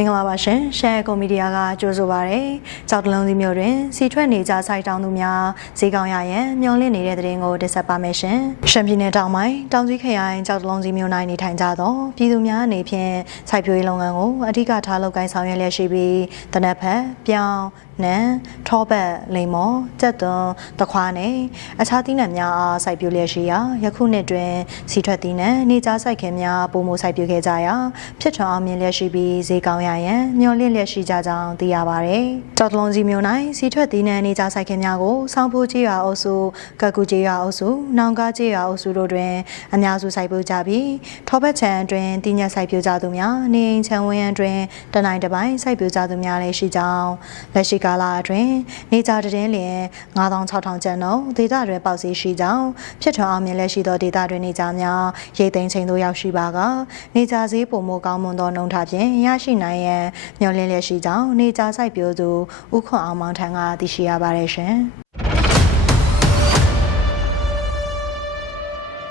မင်္ဂလာပါရှင်ရှမ်းကွန်မီဒီယာကကြိုဆိုပါရယ်ကြောက်တလုံးစီမျိုးတွင်စီထွက်နေကြစိုက်တောင်းသူများဈေးကောင်းရရန်မျှော်လင့်နေတဲ့တဲ့ရင်ကိုတင်ဆက်ပါမယ်ရှင်ရှမ်းပြည်နယ်တောင်ပိုင်းတောင်ကြီးခရိုင်ကြောက်တလုံးစီမျိုးနိုင်နေထိုင်ကြသောပြည်သူများအနေဖြင့်စိုက်ပျိုးရေးလုပ်ငန်းကိုအဓိကထားလုပ်ကိုင်ဆောင်ရွက်လျက်ရှိပြီးတနက်ဖက်ပြောင်းနန်းထောပတ်လိမ္မော်ကြက်သွန်တခွားနဲ့အခြားသီးနှံများအားစိုက်ပျိုးလျက်ရှိရာယခုနှစ်တွင်စီထွက်သီးနှံနေကြားစိုက်ခင်များပုံမှုစိုက်ပျိုးခဲ့ကြရာဖြစ်ထွန်းအောင်မြင်လျက်ရှိပြီးဈေးကောင်းရရန်မျှော်လင့်လျက်ရှိကြကြောင်းသိရပါဗျ။ကြောက်တလုံးစီမျိုး၌စီထွက်သီးနှံနေကြားစိုက်ခင်များကိုစောင်းဖိုးကြီးရွာအုပ်စုကကူကြီးရွာအုပ်စုနောင်ကားကြီးရွာအုပ်စုတို့တွင်အများစုစိုက်ပျိုးကြပြီးထောပတ်ချံအတွင်တည်ညက်စိုက်ပျိုးကြသူများနေအိမ်ချံဝင်းအတွင်တနိုင်တစ်ပိုင်းစိုက်ပျိုးကြသူများလည်းရှိကြောင်းလက်ရှိကာလအတွင်းနေကြတဲ့လျင်9600ကျပ်နှုန်းဒေသတွင်ပေါက်စီရှိကြောင်းဖြစ်ထွန်းအောင်မြင်လက်ရှိသောဒေသတွင်နေကြများရိတ်သိမ်းချိန်သို့ရောက်ရှိပါကနေကြဈေးပုံမကောင်းမွန်သောနှုန်းထားဖြင့်ရရှိနိုင်ရန်မျှော်လင့်လျက်ရှိကြောင်းနေကြစိုက်ပျိုးသူဥခွန်အောင်မောင်ထံကသိရှိရပါတယ်ရှင်